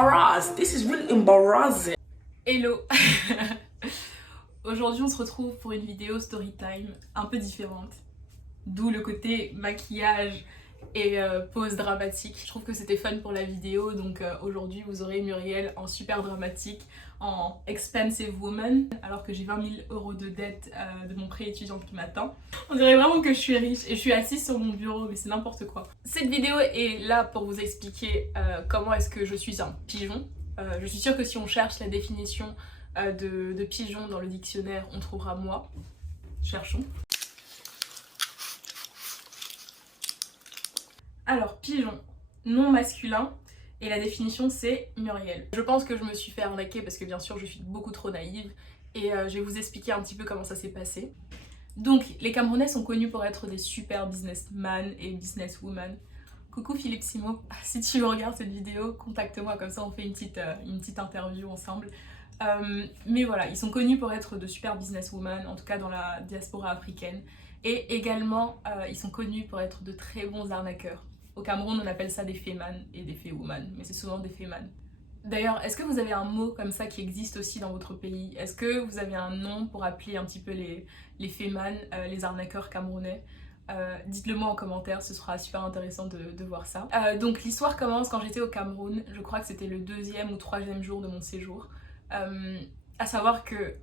embarrassed. This is really embarrassing. Hello. Aujourd'hui on se retrouve pour une vidéo story time un peu différente. D'où le côté maquillage et pose dramatique. Je trouve que c'était fun pour la vidéo, donc aujourd'hui vous aurez Muriel en super dramatique, en expensive woman, alors que j'ai 20 000 € de dette de mon prêt étudiant qui m'attend. On dirait vraiment que je suis riche et je suis assise sur mon bureau, mais c'est n'importe quoi. Cette vidéo est là pour vous expliquer comment est-ce que je suis un pigeon. Je suis sûre que si on cherche la définition de pigeon dans le dictionnaire, on trouvera moi. Cherchons. Alors, pigeon, nom masculin, et la définition c'est Muriel. Je pense que je me suis fait arnaquer parce que bien sûr je suis beaucoup trop naïve et je vais vous expliquer un petit peu comment ça s'est passé. Donc, les Camerounais sont connus pour être des super businessmen et businesswomen. Coucou Philippe Simo, si tu regardes cette vidéo, contacte-moi, comme ça on fait une petite interview ensemble. Mais voilà, ils sont connus pour être de super businesswomen, en tout cas dans la diaspora africaine. Et également, ils sont connus pour être de très bons arnaqueurs. Au Cameroun, on appelle ça des féman et des féwoman, mais c'est souvent des féman. D'ailleurs, est-ce que vous avez un mot comme ça qui existe aussi dans votre pays? Est-ce que vous avez un nom pour appeler un petit peu les féman, les arnaqueurs camerounais? Dites-le moi en commentaire, ce sera super intéressant de voir ça. Donc l'histoire commence quand j'étais au Cameroun, je crois que c'était le 2e ou 3e jour de mon séjour. À savoir que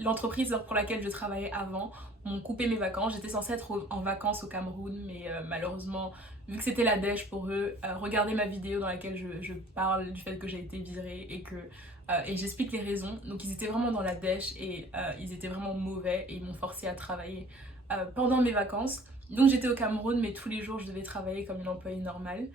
l'entreprise pour laquelle je travaillais avant m'ont coupé mes vacances. J'étais censée être en vacances au Cameroun, mais malheureusement, vu que c'était la dèche pour eux, regardez ma vidéo dans laquelle je parle du fait que j'ai été virée et j'explique les raisons. Donc ils étaient vraiment dans la dèche et ils étaient vraiment mauvais et ils m'ont forcé à travailler pendant mes vacances. Donc j'étais au Cameroun, mais tous les jours je devais travailler comme une employée normale.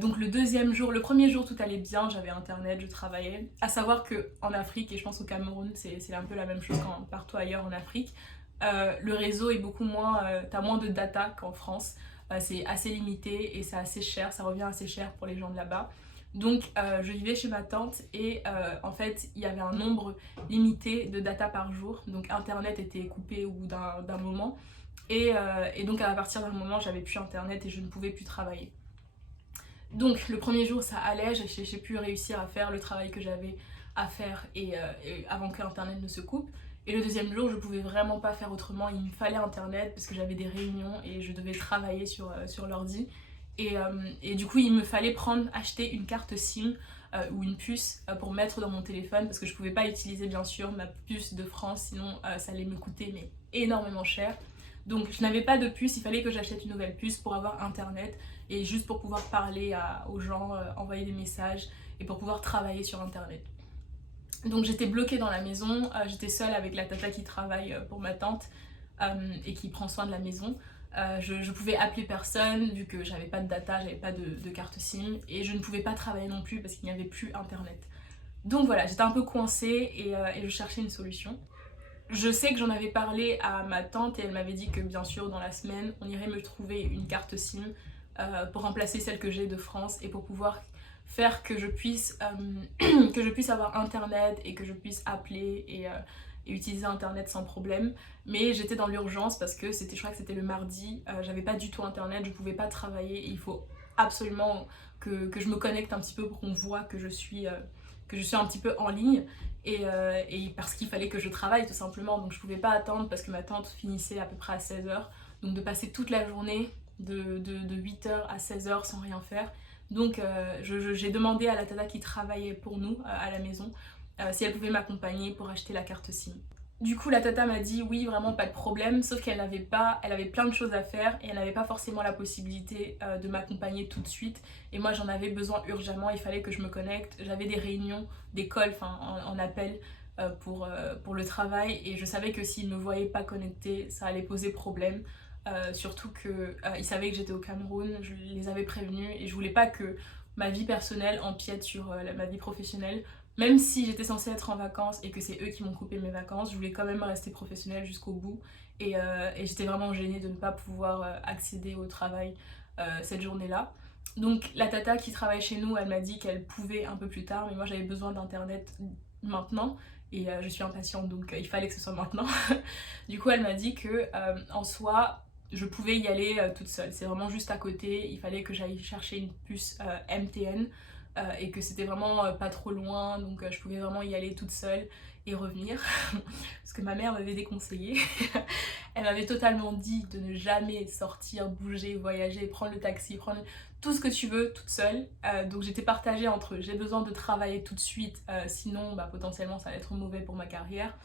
Donc le premier jour tout allait bien, j'avais internet, je travaillais. À savoir qu'en Afrique, et je pense au Cameroun, c'est un peu la même chose qu'en partout ailleurs en Afrique, le réseau est beaucoup moins, t'as moins de data qu'en France. C'est assez limité et c'est assez cher, ça revient assez cher pour les gens de là-bas. Donc je vivais chez ma tante et en fait il y avait un nombre limité de data par jour, donc internet était coupé au bout d'un moment et donc à partir d'un moment j'avais plus internet et je ne pouvais plus travailler. Donc le premier jour ça allait, j'ai pu réussir à faire le travail que j'avais à faire et avant que internet ne se coupe. Et le deuxième jour je pouvais vraiment pas faire autrement, il me fallait internet parce que j'avais des réunions et je devais travailler sur l'ordi. Et du coup il me fallait acheter une carte SIM ou une puce pour mettre dans mon téléphone parce que je pouvais pas utiliser bien sûr ma puce de France, sinon ça allait me coûter mais énormément cher. Donc je n'avais pas de puce, il fallait que j'achète une nouvelle puce pour avoir internet et juste pour pouvoir parler aux gens, envoyer des messages et pour pouvoir travailler sur internet. Donc j'étais bloquée dans la maison, j'étais seule avec la tata qui travaille pour ma tante et qui prend soin de la maison. Je pouvais appeler personne vu que j'avais pas de data, j'avais pas de carte SIM et je ne pouvais pas travailler non plus parce qu'il n'y avait plus internet. Donc voilà, j'étais un peu coincée et je cherchais une solution. Je sais que j'en avais parlé à ma tante et elle m'avait dit que bien sûr dans la semaine on irait me trouver une carte SIM pour remplacer celle que j'ai de France et pour pouvoir faire que je puisse avoir internet et que je puisse appeler et utiliser internet sans problème. Mais j'étais dans l'urgence parce que je crois que c'était le mardi, j'avais pas du tout internet, je pouvais pas travailler et il faut absolument que je me connecte un petit peu pour qu'on voit que je suis un petit peu en ligne et parce qu'il fallait que je travaille tout simplement, donc je pouvais pas attendre parce que ma tante finissait à peu près à 16h, donc de passer toute la journée de 8h à 16h sans rien faire. Donc j'ai demandé à la tata qui travaillait pour nous à la maison si elle pouvait m'accompagner pour acheter la carte SIM. Du coup la tata m'a dit oui, vraiment pas de problème, sauf qu'elle avait plein de choses à faire et elle n'avait pas forcément la possibilité de m'accompagner tout de suite et moi j'en avais besoin urgemment, il fallait que je me connecte, j'avais des réunions, des calls, enfin en appel pour le travail et je savais que s'ils me voyaient pas connectée ça allait poser problème. Surtout qu'ils savaient que j'étais au Cameroun, je les avais prévenus et je voulais pas que ma vie personnelle empiète sur ma vie professionnelle. Même si j'étais censée être en vacances et que c'est eux qui m'ont coupé mes vacances, je voulais quand même rester professionnelle jusqu'au bout et j'étais vraiment gênée de ne pas pouvoir accéder au travail cette journée-là. Donc la tata qui travaille chez nous, elle m'a dit qu'elle pouvait un peu plus tard, mais moi j'avais besoin d'internet maintenant et je suis impatiente donc il fallait que ce soit maintenant. Du coup elle m'a dit que en soi je pouvais y aller toute seule, c'est vraiment juste à côté, il fallait que j'aille chercher une puce MTN et que c'était vraiment pas trop loin, donc je pouvais vraiment y aller toute seule et revenir parce que ma mère m'avait déconseillé. Elle m'avait totalement dit de ne jamais sortir, bouger, voyager, prendre le taxi, prendre tout ce que tu veux toute seule. Donc j'étais partagée entre j'ai besoin de travailler tout de suite, sinon potentiellement ça va être mauvais pour ma carrière.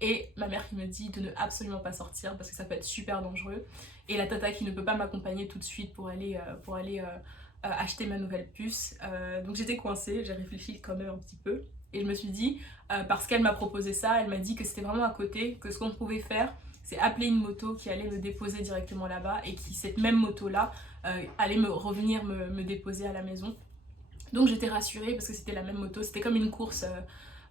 Et ma mère qui me dit de ne absolument pas sortir parce que ça peut être super dangereux. Et la tata qui ne peut pas m'accompagner tout de suite pour aller acheter ma nouvelle puce. Donc j'étais coincée, j'ai réfléchi quand même un petit peu. Et je me suis dit, parce qu'elle m'a proposé ça, elle m'a dit que c'était vraiment à côté, que ce qu'on pouvait faire, c'est appeler une moto qui allait me déposer directement là-bas et qui, cette même moto-là, allait revenir me déposer à la maison. Donc j'étais rassurée parce que c'était la même moto, c'était comme une course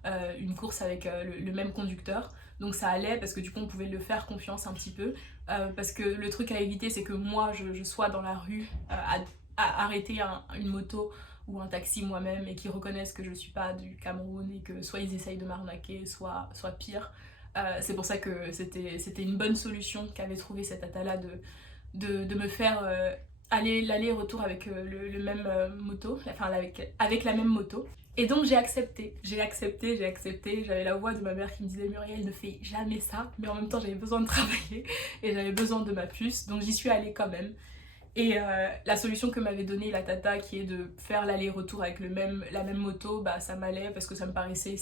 avec le même conducteur. Donc ça allait parce que du coup on pouvait le faire confiance un petit peu. Parce que le truc à éviter c'est que moi je sois dans la rue à arrêter une moto ou un taxi moi-même et qu'ils reconnaissent que je suis pas du Cameroun et que soit ils essayent de m'arnaquer, soit pire. C'est pour ça que c'était une bonne solution qu'avait trouvé cette Atala de me faire l'aller-retour avec le même moto, enfin avec la même moto. Et donc j'ai accepté, j'avais la voix de ma mère qui me disait Muriel ne fais jamais ça, mais en même temps j'avais besoin de travailler et j'avais besoin de ma puce, donc j'y suis allée quand même. Et la solution que m'avait donnée la tata qui est de faire l'aller-retour avec la même moto, ça m'allait parce que ça me paraissait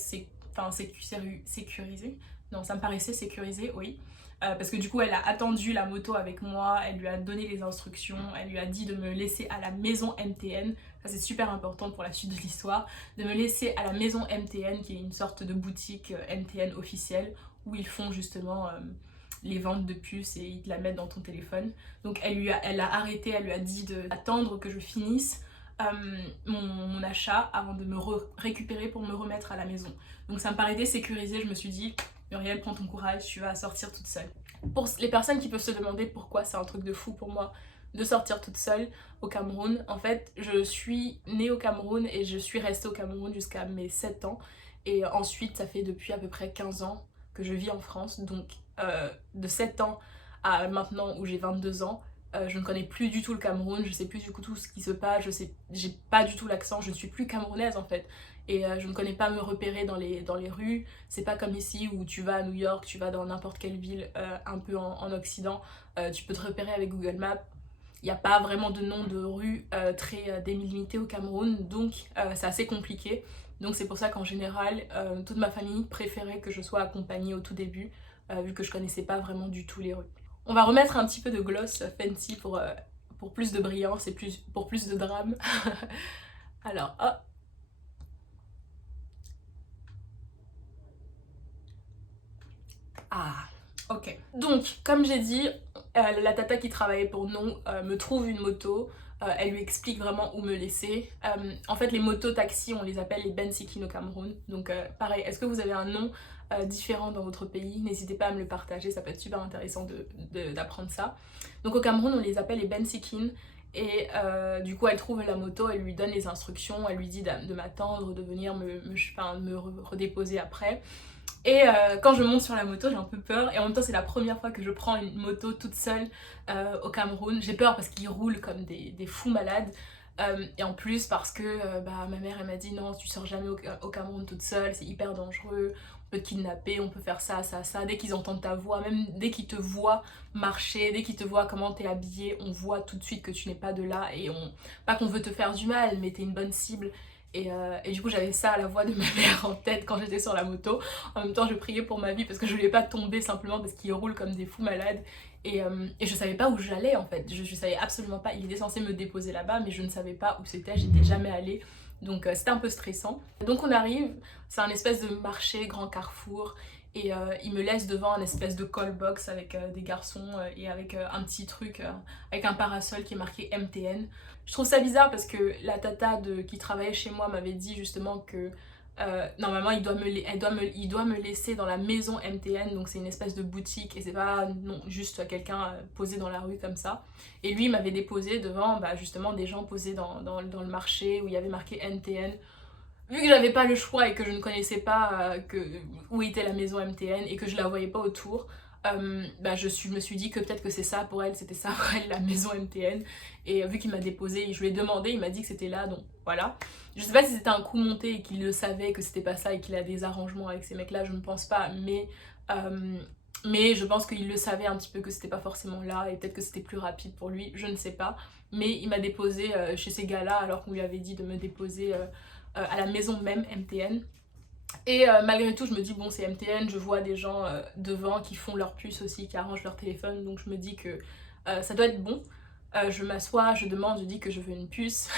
sécurisé. Non, ça me paraissait sécurisé, oui. Parce que du coup elle a attendu la moto avec moi, elle lui a donné les instructions, elle lui a dit de me laisser à la maison MTN, ça c'est super important pour la suite de l'histoire, de me laisser à la maison MTN qui est une sorte de boutique MTN officielle où ils font justement les ventes de puces et ils te la mettent dans ton téléphone. Donc elle a arrêté, elle lui a dit d'attendre que je finisse mon achat avant de me récupérer pour me remettre à la maison. Donc ça me paraissait sécurisé, je me suis dit Muriel, prends ton courage, tu vas sortir toute seule. Pour les personnes qui peuvent se demander pourquoi c'est un truc de fou pour moi de sortir toute seule au Cameroun, en fait, je suis née au Cameroun et je suis restée au Cameroun jusqu'à mes 7 ans. Et ensuite, ça fait depuis à peu près 15 ans que je vis en France. Donc, de 7 ans à maintenant où j'ai 22 ans, je ne connais plus du tout le Cameroun, je sais plus du tout ce qui se passe, j'ai pas du tout l'accent, je ne suis plus camerounaise en fait. Et je ne connais pas me repérer dans les rues. C'est pas comme ici où tu vas à New York, tu vas dans n'importe quelle ville un peu en Occident, tu peux te repérer avec Google Maps. Il n'y a pas vraiment de nom de rue très délimité au Cameroun, donc c'est assez compliqué. Donc c'est pour ça qu'en général, toute ma famille préférait que je sois accompagnée au tout début, vu que je connaissais pas vraiment du tout les rues. On va remettre un petit peu de gloss fancy pour plus de brillance et pour plus de drame. Alors, hop. Ah, ok. Donc, comme j'ai dit, la tata qui travaillait pour nous me trouve une moto. Elle lui explique vraiment où me laisser. En fait, les motos taxis, on les appelle les Bensikin au Cameroun. Donc, pareil, est-ce que vous avez un nom différent dans votre pays? N'hésitez pas à me le partager, ça peut être super intéressant d'apprendre ça. Donc, au Cameroun, on les appelle les Bensikin. Et du coup, elle trouve la moto, elle lui donne les instructions, elle lui dit de m'attendre, de venir me redéposer après. Et quand je monte sur la moto, j'ai un peu peur. Et en même temps, c'est la première fois que je prends une moto toute seule au Cameroun. J'ai peur parce qu'ils roulent comme des fous malades. Et en plus parce que ma mère elle m'a dit non, tu sors jamais au Cameroun toute seule, c'est hyper dangereux. On peut te kidnapper, on peut faire ça, ça, ça. Dès qu'ils entendent ta voix, même dès qu'ils te voient marcher, dès qu'ils te voient comment t'es habillée, on voit tout de suite que tu n'es pas de là. Et pas qu'on veut te faire du mal, mais t'es une bonne cible. Et du coup j'avais ça à la voix de ma mère en tête quand j'étais sur la moto. En même temps je priais pour ma vie parce que je voulais pas tomber simplement parce qu'ils roulent comme des fous malades. Et je savais pas où j'allais en fait, je savais absolument pas. Il était censé me déposer là-bas mais je ne savais pas où c'était, j'étais jamais allée. Donc c'était un peu stressant. Donc on arrive, c'est un espèce de marché, grand carrefour. Et il me laisse devant un espèce de call box avec des garçons et avec un petit truc, avec un parasol qui est marqué MTN. Je trouve ça bizarre parce que la tata qui travaillait chez moi m'avait dit justement que normalement il doit me laisser dans la maison MTN, donc c'est une espèce de boutique et c'est pas non, juste quelqu'un posé dans la rue comme ça. Et lui il m'avait déposé devant justement des gens posés dans le marché où il y avait marqué MTN. Vu que j'avais pas le choix et que je ne connaissais pas où était la maison MTN et que je la voyais pas autour, je me suis dit que peut-être que c'est ça pour elle, c'était ça pour elle, la maison MTN. Et vu qu'il m'a déposé, je lui ai demandé, il m'a dit que c'était là, donc voilà. Je sais pas si c'était un coup monté et qu'il le savait que c'était pas ça et qu'il a des arrangements avec ces mecs là, je ne pense pas, mais je pense qu'il le savait un petit peu que c'était pas forcément là et peut-être que c'était plus rapide pour lui, je ne sais pas. Mais il m'a déposé chez ces gars là alors qu'on lui avait dit de me déposer à la maison même MTN. Et malgré tout je me dis bon c'est MTN, je vois des gens devant qui font leur puce aussi, qui arrangent leur téléphone, donc je me dis que ça doit être bon. Je m'assois, je demande, je dis que je veux une puce.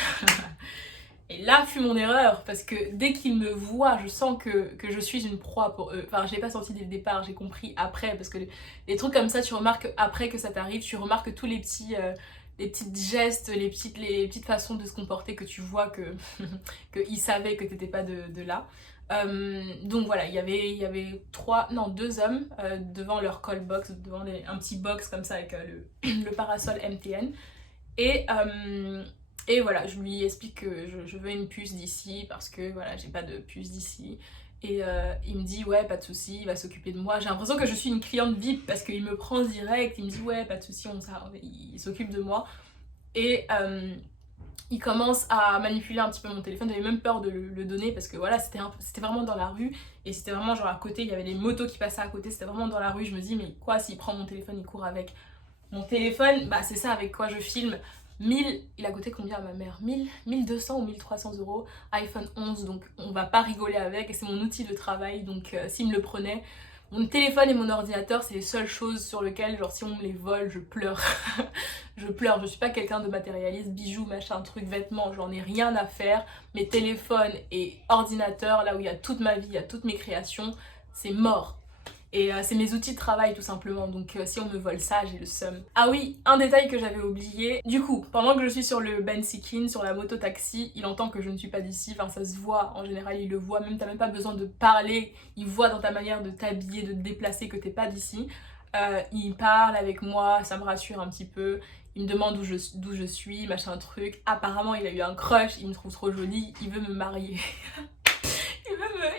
Et là fut mon erreur, parce que dès qu'ils me voient, je sens que je suis une proie pour eux. Enfin, je l'ai pas senti dès le départ, j'ai compris après, parce que les trucs comme ça, tu remarques après que ça t'arrive, tu remarques tous les petits gestes, les petites façons de se comporter que tu vois que qu'ils savaient que t'étais pas de là. Donc voilà, il y avait deux hommes devant leur call box, devant un petit box comme ça avec le parasol MTN. Et voilà, je lui explique que je veux une puce d'ici parce que voilà, j'ai pas de puce d'ici. Et il me dit ouais, pas de souci, il va s'occuper de moi. J'ai l'impression que je suis une cliente VIP parce qu'il me prend direct, il me dit ouais, pas de souci, il s'occupe de moi. Et il commence à manipuler un petit peu mon téléphone, j'avais même peur de le donner parce que voilà, c'était vraiment dans la rue et c'était vraiment genre à côté, il y avait des motos qui passaient à côté, c'était vraiment dans la rue. Je me dis mais quoi, s'il prend mon téléphone, il court avec. Mon téléphone, bah c'est ça avec quoi je filme. Il a coûté combien à ma mère? 1200 ou 1300 euros, iPhone 11, donc on va pas rigoler avec et c'est mon outil de travail, donc s'il me le prenait, mon téléphone et mon ordinateur c'est les seules choses sur lesquelles, genre si on me les vole, je pleure. Je pleure, je suis pas quelqu'un de matérialiste, bijoux, machin, truc, vêtements, j'en ai rien à faire. Mes téléphones et ordinateurs, là où il y a toute ma vie, il y a toutes mes créations, c'est mort. Et c'est mes outils de travail tout simplement, donc si on me vole ça, j'ai le seum. Ah oui, un détail que j'avais oublié. Du coup, pendant que je suis sur le Bensikin, sur la moto-taxi, il entend que je ne suis pas d'ici, enfin ça se voit, en général il le voit, même t'as même pas besoin de parler, il voit dans ta manière de t'habiller, de te déplacer que t'es pas d'ici. Il parle avec moi, ça me rassure un petit peu. Il me demande d'où je suis, machin truc. Apparemment il a eu un crush, il me trouve trop jolie, il veut me marier.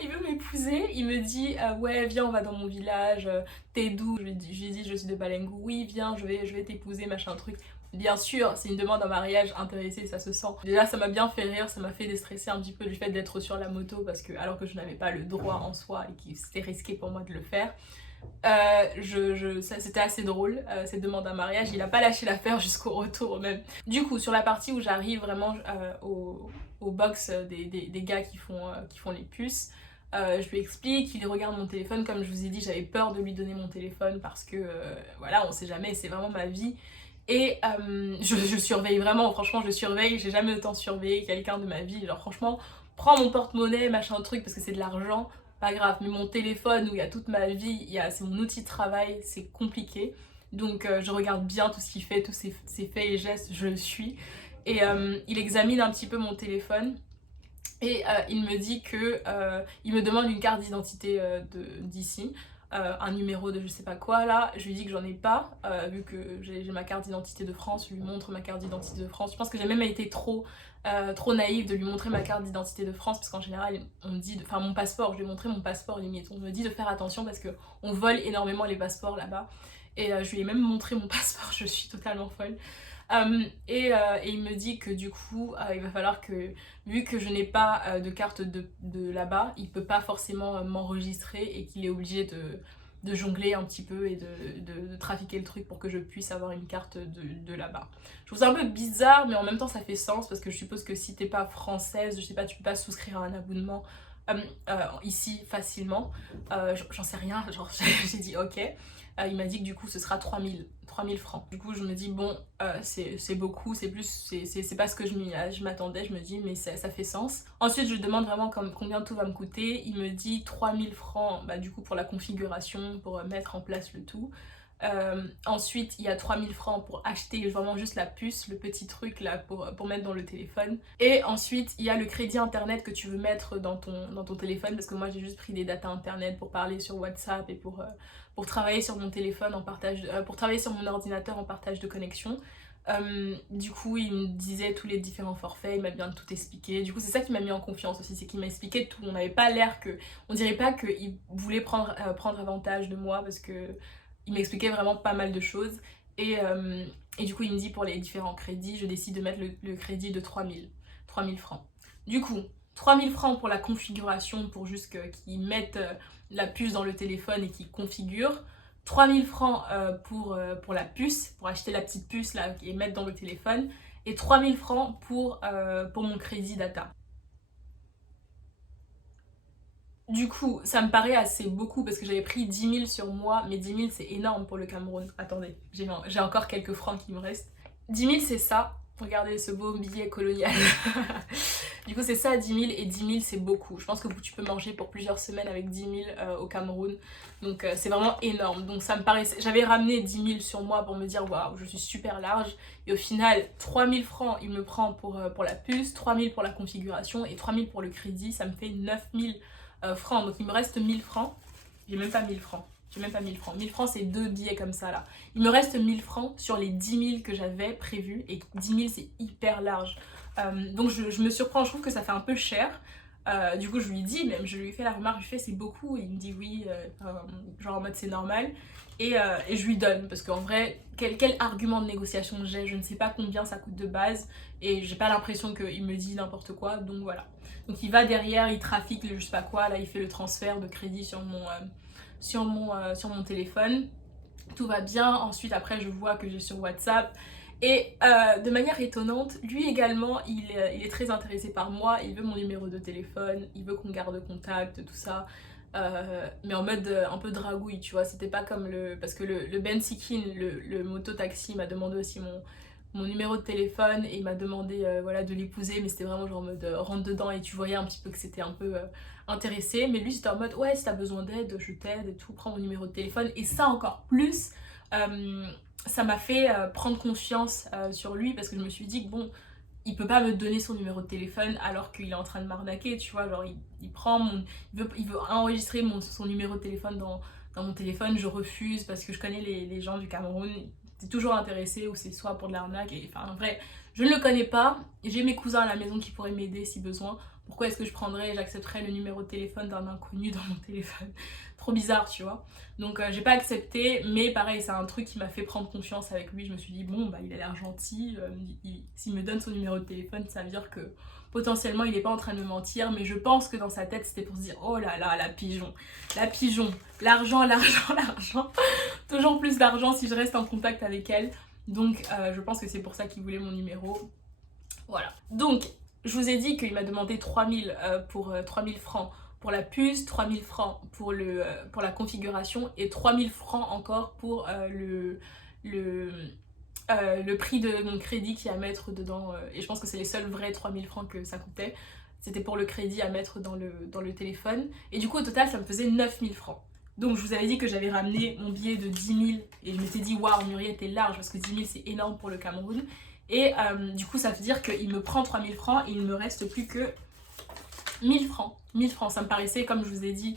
Il veut m'épouser, il me dit ouais viens on va dans mon village, t'es d'où? Je lui dis je suis de Balengo, oui viens je vais t'épouser machin truc. Bien sûr c'est une demande en mariage intéressée, ça se sent. Déjà ça m'a bien fait rire, ça m'a fait déstresser un petit peu du fait d'être sur la moto parce que alors que je n'avais pas le droit en soi et que c'était risqué pour moi de le faire. C'était assez drôle cette demande en mariage, il a pas lâché l'affaire jusqu'au retour même. Du coup sur la partie où j'arrive vraiment au box des gars qui font les puces, je lui explique, il regarde mon téléphone, comme je vous ai dit j'avais peur de lui donner mon téléphone parce que voilà on sait jamais, c'est vraiment ma vie. Et je surveille vraiment, franchement je surveille, j'ai jamais autant surveillé quelqu'un de ma vie, genre franchement prends mon porte-monnaie machin truc parce que c'est de l'argent, pas grave, mais mon téléphone où il y a toute ma vie, c'est mon outil de travail, c'est compliqué. Donc je regarde bien tout ce qu'il fait, tous ses faits et gestes, je le suis. Et il examine un petit peu mon téléphone et il me dit que il me demande une carte d'identité d'ici, un numéro de je sais pas quoi là. Je lui dis que j'en ai pas, vu que j'ai ma carte d'identité de France. Je lui montre ma carte d'identité de France. Je pense que j'ai même été trop naïve de lui montrer ma carte d'identité de France parce qu'en général on me dit, enfin mon passeport, je lui ai montré mon passeport limite. On me dit de faire attention parce que on vole énormément les passeports là-bas. Et je lui ai même montré mon passeport, je suis totalement folle. Et il me dit que du coup il va falloir que, vu que je n'ai pas de carte de là-bas, il peut pas forcément m'enregistrer et qu'il est obligé de jongler un petit peu et de trafiquer le truc pour que je puisse avoir une carte de là-bas. Je trouve ça un peu bizarre mais en même temps ça fait sens parce que je suppose que si t'es pas française, je sais pas, tu peux pas souscrire à un abonnement ici facilement. J'en sais rien, genre j'ai dit ok. Il m'a dit que du coup ce sera 3000 francs. Du coup je me dis bon c'est beaucoup, c'est pas ce que je m'attendais, je me dis mais ça fait sens. Ensuite je lui demande vraiment combien tout va me coûter, il me dit 3000 francs du coup pour la configuration, pour mettre en place le tout. Ensuite il y a 3000 francs pour acheter vraiment juste la puce, le petit truc là pour mettre dans le téléphone. Et ensuite il y a le crédit internet que tu veux mettre dans ton téléphone parce que moi j'ai juste pris des datas internet pour parler sur WhatsApp et pour travailler sur mon téléphone en partage, pour travailler sur mon ordinateur en partage de connexion. Du coup il me disait tous les différents forfaits, il m'a bien tout expliqué. Du coup c'est ça qui m'a mis en confiance aussi, c'est qu'il m'a expliqué tout. On n'avait pas l'air que, on dirait pas qu'il voulait prendre avantage de moi parce que il m'expliquait vraiment pas mal de choses. Et du coup, il me dit pour les différents crédits, je décide de mettre le crédit de 3000 francs. Du coup, 3000 francs pour la configuration, pour juste qu'ils mettent la puce dans le téléphone et qu'ils configurent. 3000 francs pour la puce, pour acheter la petite puce là et mettre dans le téléphone. Et 3000 francs pour mon crédit data. Du coup, ça me paraît assez beaucoup parce que j'avais pris 10 000 sur moi, mais 10 000 c'est énorme pour le Cameroun. Attendez, j'ai encore quelques francs qui me restent. 10 000 c'est ça, regardez ce beau billet colonial. Du coup c'est ça 10 000 et 10 000 c'est beaucoup. Je pense que tu peux manger pour plusieurs semaines avec 10 000 au Cameroun. Donc c'est vraiment énorme. Donc ça me paraissait... J'avais ramené 10 000 sur moi pour me dire waouh, je suis super large. Et au final, 3 000 francs il me prend pour la puce, 3 000 pour la configuration et 3 000 pour le crédit. Ça me fait 9 000 francs. Donc il me reste 1000 francs. J'ai même pas 1000 francs. J'ai même pas 1000 francs. 1000 francs, c'est 2 billets comme ça là. Il me reste 1000 francs sur les 10 000 que j'avais prévus. Et 10 000, c'est hyper large. Donc je me surprends, je trouve que ça fait un peu cher. Du coup, je lui dis, même je lui ai fait la remarque, je lui fais c'est beaucoup. Et il me dit oui, genre en mode c'est normal. Et je lui donne, parce qu'en vrai, quel argument de négociation j'ai, je ne sais pas combien ça coûte de base. Et j'ai pas l'impression qu'il me dit n'importe quoi, donc voilà. Donc il va derrière, il trafique le je sais pas quoi, là il fait le transfert de crédit sur mon téléphone. Tout va bien, ensuite après je vois que j'ai sur WhatsApp. Et de manière étonnante, lui également, il est très intéressé par moi, il veut mon numéro de téléphone, il veut qu'on garde contact, tout ça. Mais en mode un peu dragouille, tu vois, c'était pas comme le... Parce que le Ben Sikin, le moto-taxi, m'a demandé aussi mon numéro de téléphone et il m'a demandé voilà, de l'épouser, mais c'était vraiment genre en mode rentre dedans et tu voyais un petit peu que c'était un peu intéressé. Mais lui c'était en mode ouais, si t'as besoin d'aide, je t'aide et tout, prends mon numéro de téléphone. Et ça encore plus, ça m'a fait prendre confiance sur lui parce que je me suis dit que bon, il peut pas me donner son numéro de téléphone alors qu'il est en train de m'arnaquer, tu vois, genre il prend il veut enregistrer son numéro de téléphone dans mon téléphone, je refuse parce que je connais les gens du Cameroun, t'es toujours intéressé ou c'est soit pour de l'arnaque, et enfin en vrai, je ne le connais pas, j'ai mes cousins à la maison qui pourraient m'aider si besoin, pourquoi est-ce que je prendrais et j'accepterais le numéro de téléphone d'un inconnu dans mon téléphone? Trop bizarre, tu vois. Donc j'ai pas accepté, mais pareil, c'est un truc qui m'a fait prendre confiance avec lui. Je me suis dit, bon, bah il a l'air gentil, s'il me donne son numéro de téléphone, ça veut dire que potentiellement il est pas en train de me mentir, mais je pense que dans sa tête c'était pour se dire, oh là là, la pigeon, l'argent, l'argent, l'argent, toujours plus d'argent si je reste en contact avec elle. Donc je pense que c'est pour ça qu'il voulait mon numéro. Voilà. Donc je vous ai dit qu'il m'a demandé 3000 pour 3000 francs pour la puce, 3000 francs pour la configuration et 3000 francs encore pour le prix de mon crédit qui est à mettre dedans. Et je pense que c'est les seuls vrais 3000 francs que ça coûtait. C'était pour le crédit à mettre dans le téléphone. Et du coup, au total, ça me faisait 9000 francs. Donc, je vous avais dit que j'avais ramené mon billet de 10 000 et je m'étais dit, waouh, Muriel, t'es large parce que 10 000 c'est énorme pour le Cameroun. Et du coup, ça veut dire qu'il me prend 3000 francs et il ne me reste plus que 1000 francs. 1000 francs, ça me paraissait, comme je vous ai dit,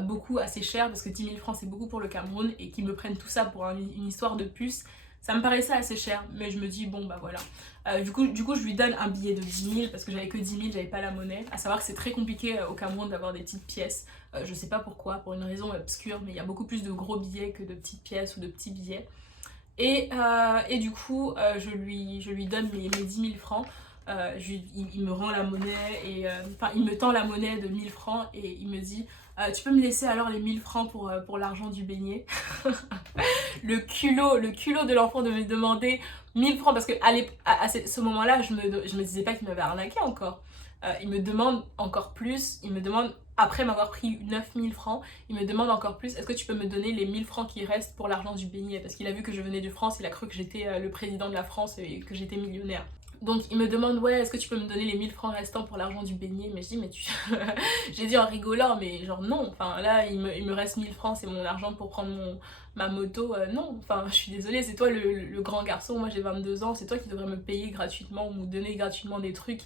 beaucoup assez cher parce que 10 000 francs c'est beaucoup pour le Cameroun et qu'ils me prennent tout ça pour une histoire de puce. Ça me paraissait assez cher, mais je me dis bon bah voilà. Du coup je lui donne un billet de 10 000 parce que j'avais que 10 000, j'avais pas la monnaie. À savoir que c'est très compliqué au Cameroun d'avoir des petites pièces. Je sais pas pourquoi, pour une raison obscure, mais il y a beaucoup plus de gros billets que de petites pièces ou de petits billets. Et du coup je lui donne mes 10 000 francs. Il me rend la monnaie et enfin il me tend la monnaie de 1000 francs et il me dit tu peux me laisser alors les 1000 francs pour l'argent du beignet. le culot de l'enfant de me demander 1000 francs parce que à ce moment là je me disais pas qu'il m'avait arnaqué encore. Il me demande encore plus, il me demande après m'avoir pris 9000 francs, il me demande encore plus, est-ce que tu peux me donner les 1000 francs qui restent pour l'argent du beignet? Parce qu'il a vu que je venais de France, il a cru que j'étais le président de la France et que j'étais millionnaire. Donc il me demande ouais, est-ce que tu peux me donner les 1000 francs restants pour l'argent du beignet? Mais je dis mais tu... j'ai dit en rigolant mais genre non, enfin là il me reste 1000 francs, c'est mon argent pour prendre ma moto, non, enfin je suis désolée, c'est toi le grand garçon, moi j'ai 22 ans, c'est toi qui devrais me payer gratuitement ou me donner gratuitement des trucs.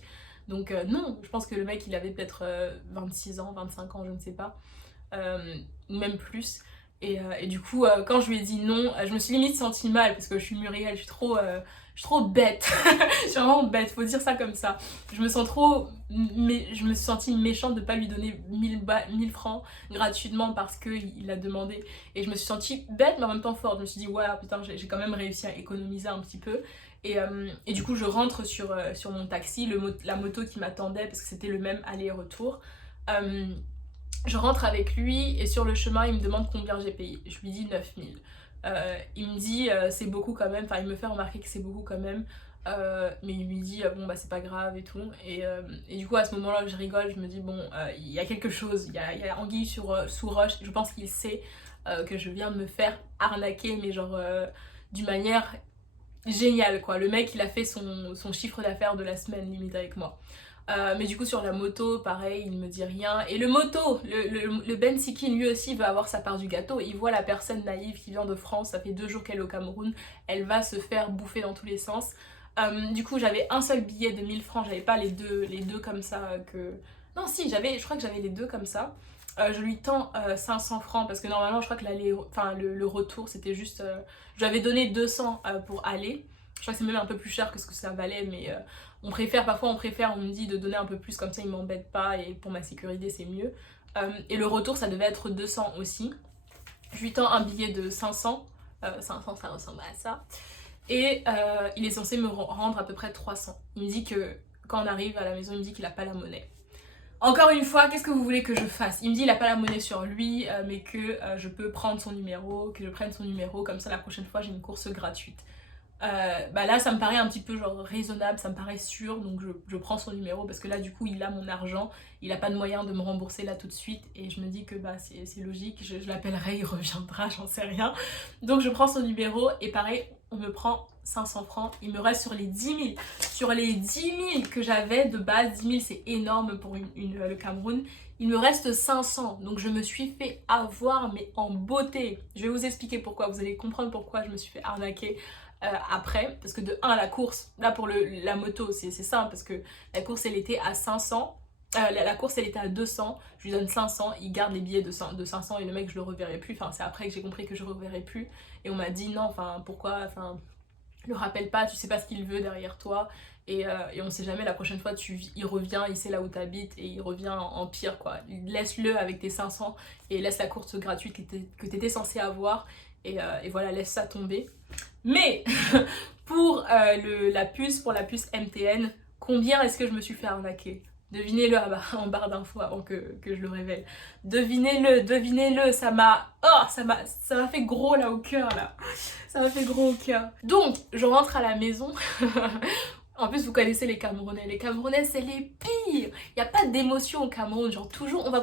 Donc non, je pense que le mec il avait peut-être 26 ans, 25 ans, je ne sais pas, ou même plus. Et du coup, quand je lui ai dit non, je me suis limite sentie mal parce que je suis Muriel, je suis trop bête. Je suis vraiment bête, faut dire ça comme ça. Je me sens trop. Mais je me suis sentie méchante de pas lui donner 1000 francs gratuitement parce qu'il a demandé. Et je me suis sentie bête mais en même temps forte. Je me suis dit, ouais, putain, j'ai quand même réussi à économiser un petit peu. Et du coup, je rentre sur mon taxi, la moto qui m'attendait parce que c'était le même aller-retour. Je rentre avec lui et sur le chemin, il me demande combien j'ai payé. Je lui dis 9000. Il me dit c'est beaucoup quand même, enfin il me fait remarquer que c'est beaucoup quand même. Mais il lui dit bon bah c'est pas grave et tout. Et du coup à ce moment-là je rigole, je me dis bon il y a quelque chose, il y a anguille sous roche. Je pense qu'il sait que je viens de me faire arnaquer mais genre d'une manière géniale quoi. Le mec il a fait son chiffre d'affaires de la semaine limite avec moi. Mais du coup sur la moto pareil il me dit rien et le Ben Sikin lui aussi veut avoir sa part du gâteau. Il voit la personne naïve qui vient de France, ça fait 2 jours qu'elle est au Cameroun, elle va se faire bouffer dans tous les sens. Du coup j'avais un seul billet de 1000 francs, j'avais pas les deux comme ça que... Non si je crois que j'avais les deux comme ça. Je lui tends 500 francs parce que normalement je crois que le retour c'était juste... j'avais donné 200 pour aller. Je crois que c'est même un peu plus cher que ce que ça valait mais on me dit de donner un peu plus comme ça il m'embête pas et pour ma sécurité c'est mieux. Et le retour ça devait être 200 aussi. Je lui tends un billet de 500. 500 ça ressemble à ça. Et il est censé me rendre à peu près 300. Il me dit que quand on arrive à la maison il me dit qu'il a pas la monnaie. Encore une fois, qu'est-ce que vous voulez que je fasse? Il me dit qu'il n'a pas la monnaie sur lui, mais que je peux prendre son numéro, que je prenne son numéro, comme ça la prochaine fois j'ai une course gratuite. Bah là ça me paraît un petit peu genre raisonnable, ça me paraît sûr, donc je prends son numéro parce que là du coup il a mon argent, il a pas de moyen de me rembourser là tout de suite et je me dis que bah c'est logique, je l'appellerai, il reviendra, j'en sais rien. Donc je prends son numéro et pareil on me prend 500 francs, il me reste sur les 10 000. Sur les 10 000 que j'avais de base, 10 000 c'est énorme pour le Cameroun, il me reste 500, donc je me suis fait avoir mais en beauté. Je vais vous expliquer pourquoi, vous allez comprendre pourquoi je me suis fait arnaquer. Après, parce que de 1 la course, là pour la moto c'est simple parce que la course elle était à 500, la course elle était à 200, je lui donne 500, il garde les billets de 500 et le mec je le reverrai plus, enfin c'est après que j'ai compris que je reverrai plus et on m'a dit non, enfin pourquoi, enfin le rappelle pas, tu sais pas ce qu'il veut derrière toi et on sait jamais, la prochaine fois il revient, il sait là où t'habites et il revient en pire quoi. Laisse-le avec tes 500 et laisse la course gratuite que t'étais censé avoir et voilà, laisse ça tomber. Mais pour la puce MTN, combien est-ce que je me suis fait arnaquer? Devinez-le en barre d'infos avant que je le révèle. Devinez-le, ça m'a fait gros là au cœur là. Ça m'a fait gros au cœur. Donc, je rentre à la maison. En plus, vous connaissez les Camerounais. Les Camerounais, c'est les pires. Il n'y a pas d'émotion au Cameroun. Genre, toujours, on va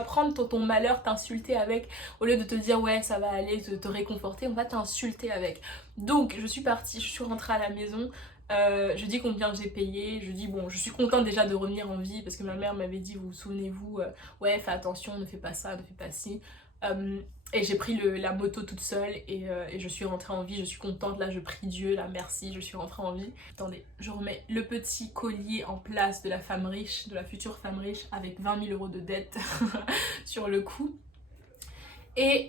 prendre ton malheur, t'insulter avec. Au lieu de te dire, ouais, ça va aller, te réconforter, on va t'insulter avec. Donc, je suis partie, je suis rentrée à la maison. Je dis combien j'ai payé. Je dis, bon, je suis contente déjà de revenir en vie parce que ma mère m'avait dit, vous souvenez-vous, ouais, fais attention, ne fais pas ça, ne fais pas ci. Et j'ai pris la moto toute seule et je suis rentrée en vie, je suis contente, là je prie Dieu, là merci, je suis rentrée en vie. Attendez, je remets le petit collier en place de la femme riche, de la future femme riche avec 20 000 € de dette sur le coup. Et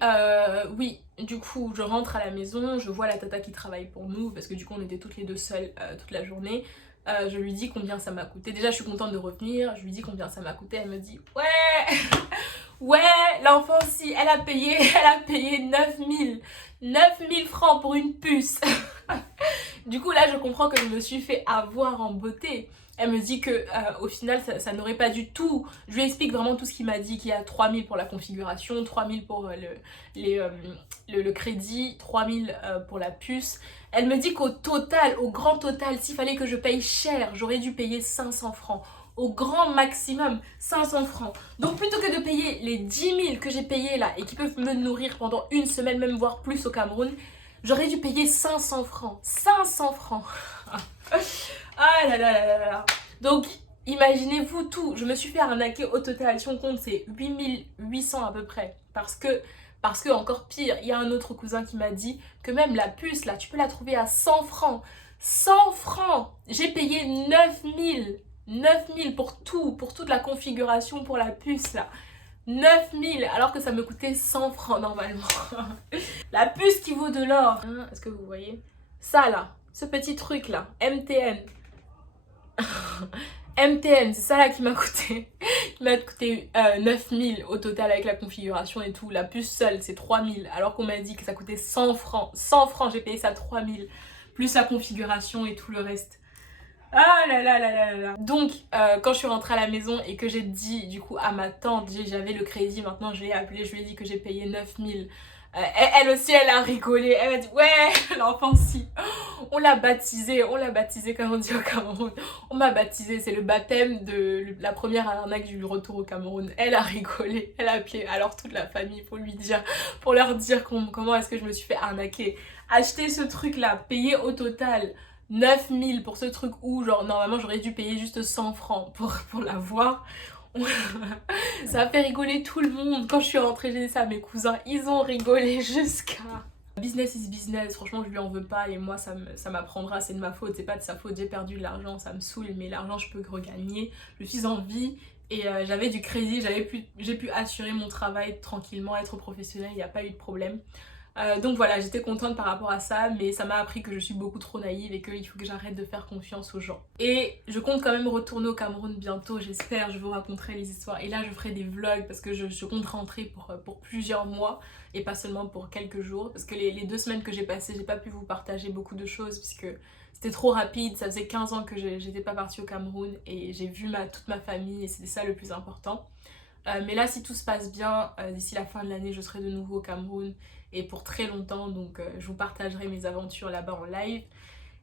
oui, du coup je rentre à la maison, je vois la tata qui travaille pour nous parce que du coup on était toutes les deux seules toute la journée. Je lui dis combien ça m'a coûté. Déjà je suis contente de revenir, je lui dis combien ça m'a coûté, elle me dit ouais ouais, l'enfant aussi, elle a payé 9000 francs pour une puce. Du coup là je comprends que je me suis fait avoir en beauté. Elle me dit que au final ça n'aurait pas du tout. Je lui explique vraiment tout ce qu'il m'a dit, qu'il y a 3000 pour la configuration, 3000 pour le crédit, 3000 pour la puce. Elle me dit qu'au total, au grand total, s'il fallait que je paye cher, j'aurais dû payer 500 francs. Au grand maximum 500 francs. Donc plutôt que de payer les 10 000 que j'ai payés là et qui peuvent me nourrir pendant une semaine, même voire plus au Cameroun, j'aurais dû payer 500 francs. 500 francs. Ah là là là là là. Donc imaginez-vous tout. Je me suis fait arnaquer au total. Si on compte, c'est 8800 à peu près. Parce que encore pire, il y a un autre cousin qui m'a dit que même la puce là, tu peux la trouver à 100 francs. 100 francs. J'ai payé 9000 pour toute la configuration pour la puce là. 9000 alors que ça me coûtait 100 francs normalement. La puce qui vaut de l'or. Est-ce que vous voyez? Ça là, ce petit truc là, MTN. MTN, c'est ça là qui m'a coûté. Qui m'a coûté 9000 au total avec la configuration et tout. La puce seule, c'est 3000 alors qu'on m'a dit que ça coûtait 100 francs. 100 francs, j'ai payé ça 3000. Plus la configuration et tout le reste. Ah là là là là là. Donc quand je suis rentrée à la maison et que j'ai dit du coup à ma tante, j'avais le crédit, maintenant je l'ai appelée, je lui ai dit que j'ai payé 9000. Elle aussi elle a rigolé, elle m'a dit ouais l'enfant si. On l'a baptisé comme on dit au Cameroun. On m'a baptisé, c'est le baptême de la première arnaque du retour au Cameroun. Elle a rigolé, elle a appelé alors toute la famille pour lui dire, pour leur dire comment est-ce que je me suis fait arnaquer. Acheter ce truc là, payer au total 9000 pour ce truc où genre normalement j'aurais dû payer juste 100 francs pour l'avoir. Ça a fait rigoler tout le monde. Quand je suis rentrée, j'ai dit ça à mes cousins, ils ont rigolé jusqu'à... Business is business, franchement je lui en veux pas et moi ça m'apprendra, c'est de ma faute, c'est pas de sa faute, j'ai perdu de l'argent, ça me saoule mais l'argent je peux regagner, je suis en vie et j'avais du crédit, j'ai pu assurer mon travail tranquillement, être professionnelle, il n'y a pas eu de problème. Donc voilà, j'étais contente par rapport à ça, mais ça m'a appris que je suis beaucoup trop naïve et qu'il faut que j'arrête de faire confiance aux gens. Et je compte quand même retourner au Cameroun bientôt, j'espère, je vous raconterai les histoires. Et là je ferai des vlogs parce que je compte rentrer pour plusieurs mois et pas seulement pour quelques jours. Parce que les 2 semaines que j'ai passées, j'ai pas pu vous partager beaucoup de choses puisque c'était trop rapide, ça faisait 15 ans que j'étais pas partie au Cameroun et j'ai vu toute ma famille et c'était ça le plus important. Mais là si tout se passe bien, d'ici la fin de l'année je serai de nouveau au Cameroun et pour très longtemps, donc je vous partagerai mes aventures là-bas en live.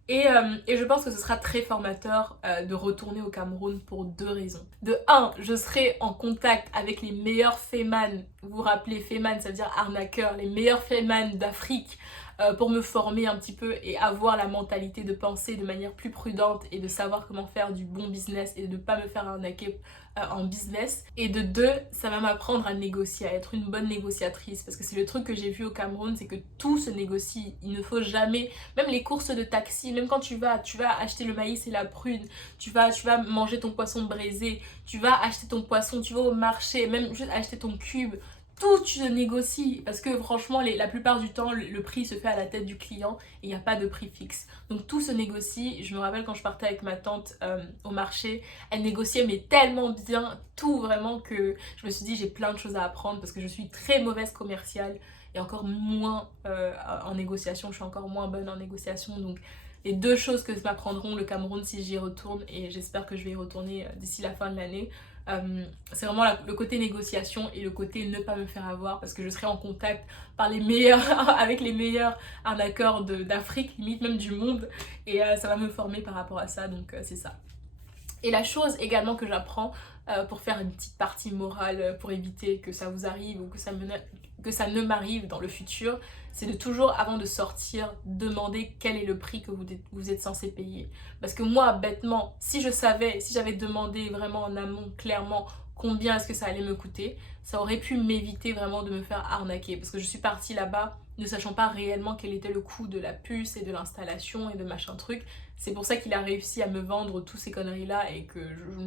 Et je pense que ce sera très formateur de retourner au Cameroun pour 2 raisons. De 1, je serai en contact avec les meilleurs fémans, vous vous rappelez féman ça veut dire arnaqueur, les meilleurs fémans d'Afrique pour me former un petit peu et avoir la mentalité de penser de manière plus prudente et de savoir comment faire du bon business et de ne pas me faire arnaquer en business. Et de 2, ça va m'apprendre à négocier, à être une bonne négociatrice parce que c'est le truc que j'ai vu au Cameroun, c'est que tout se négocie, il ne faut jamais, même les courses de taxi, même quand tu vas acheter le maïs et la prune, tu vas manger ton poisson braisé, tu vas acheter ton poisson, tu vas au marché, même juste acheter ton cube, tout tu négocies parce que franchement la plupart du temps le prix se fait à la tête du client et il n'y a pas de prix fixe, donc tout se négocie. Je me rappelle quand je partais avec ma tante au marché, elle négociait mais tellement bien tout vraiment que je me suis dit j'ai plein de choses à apprendre parce que je suis très mauvaise commerciale et encore moins en négociation, je suis encore moins bonne en négociation. Donc les 2 choses que m'apprendront le Cameroun si j'y retourne, et j'espère que je vais y retourner d'ici la fin de l'année, c'est vraiment le côté négociation et le côté ne pas me faire avoir parce que je serai en contact avec les meilleurs arnaqueurs d'Afrique, limite même du monde, et ça va me former par rapport à ça, donc c'est ça. Et la chose également que j'apprends pour faire une petite partie morale pour éviter que ça vous arrive ou que ça ne m'arrive dans le futur, c'est de toujours, avant de sortir, demander quel est le prix que vous êtes censé payer. Parce que moi, bêtement, si j'avais demandé vraiment en amont, clairement, combien est-ce que ça allait me coûter, ça aurait pu m'éviter vraiment de me faire arnaquer. Parce que je suis partie là-bas ne sachant pas réellement quel était le coût de la puce et de l'installation et de machin truc. C'est pour ça qu'il a réussi à me vendre tous ces conneries-là et que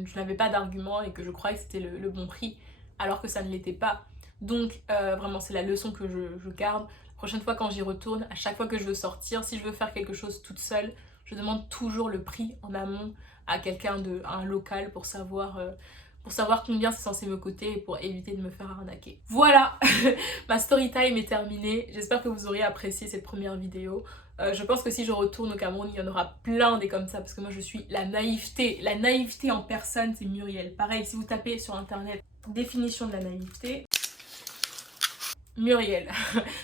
je n'avais pas d'argument et que je croyais que c'était le bon prix, alors que ça ne l'était pas. Donc vraiment c'est la leçon que je garde. La prochaine fois quand j'y retourne, à chaque fois que je veux sortir, si je veux faire quelque chose toute seule, je demande toujours le prix en amont à quelqu'un, à un local, pour savoir combien c'est censé me coûter et pour éviter de me faire arnaquer. Voilà, ma story time est terminée. J'espère que vous aurez apprécié cette première vidéo. Je pense que si je retourne au Cameroun, il y en aura plein des comme ça parce que moi je suis la naïveté. La naïveté en personne, c'est Muriel. Pareil, si vous tapez sur internet définition de la naïveté, Muriel.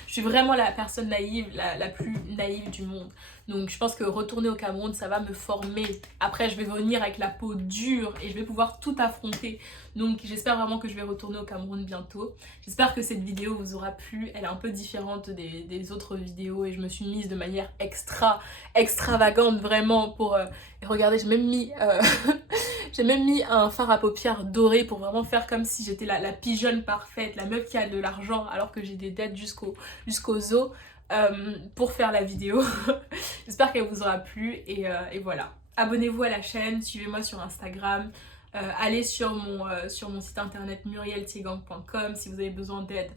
Je suis vraiment la personne naïve, la plus naïve du monde. Donc je pense que retourner au Cameroun, ça va me former. Après, je vais revenir avec la peau dure et je vais pouvoir tout affronter. Donc j'espère vraiment que je vais retourner au Cameroun bientôt. J'espère que cette vidéo vous aura plu. Elle est un peu différente des autres vidéos et je me suis mise de manière extravagante vraiment pour... regardez, j'ai même mis... J'ai même mis un fard à paupières doré pour vraiment faire comme si j'étais la pigeonne parfaite, la meuf qui a de l'argent alors que j'ai des dettes jusqu'aux os pour faire la vidéo. J'espère qu'elle vous aura plu et voilà. Abonnez-vous à la chaîne, suivez-moi sur Instagram. Allez sur mon site internet murieltiegang.com si vous avez besoin d'aide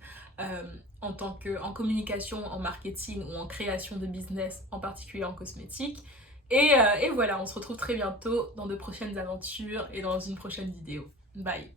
en communication, en marketing ou en création de business, en particulier en cosmétique. Et voilà, on se retrouve très bientôt dans de prochaines aventures et dans une prochaine vidéo. Bye!